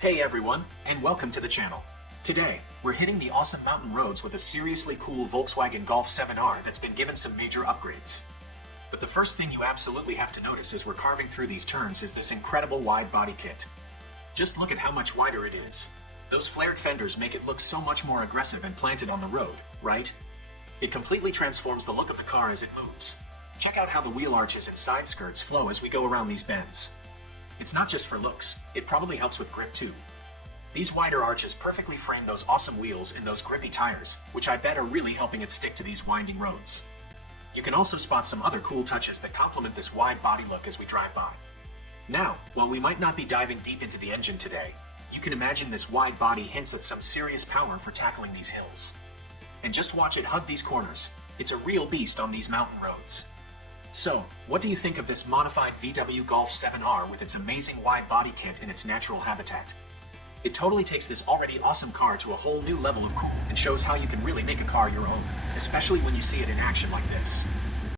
Hey everyone, and welcome to the channel. Today, we're hitting the awesome mountain roads with a seriously cool Volkswagen Golf 7R that's been given some major upgrades. But the first thing you absolutely have to notice as we're carving through these turns is this incredible wide body kit. Just look at how much wider it is. Those flared fenders make it look so much more aggressive and planted on the road, right? It completely transforms the look of the car as it moves. Check out how the wheel arches and side skirts flow as we go around these bends. It's not just for looks, it probably helps with grip too. These wider arches perfectly frame those awesome wheels and those grippy tires, which I bet are really helping it stick to these winding roads. You can also spot some other cool touches that complement this wide body look as we drive by. Now, while we might not be diving deep into the engine today, you can imagine this wide body hints at some serious power for tackling these hills. And just watch it hug these corners. It's a real beast on these mountain roads. So, what do you think of this modified VW Golf 7R with its amazing wide body kit in its natural habitat? It totally takes this already awesome car to a whole new level of cool and shows how you can really make a car your own, especially when you see it in action like this.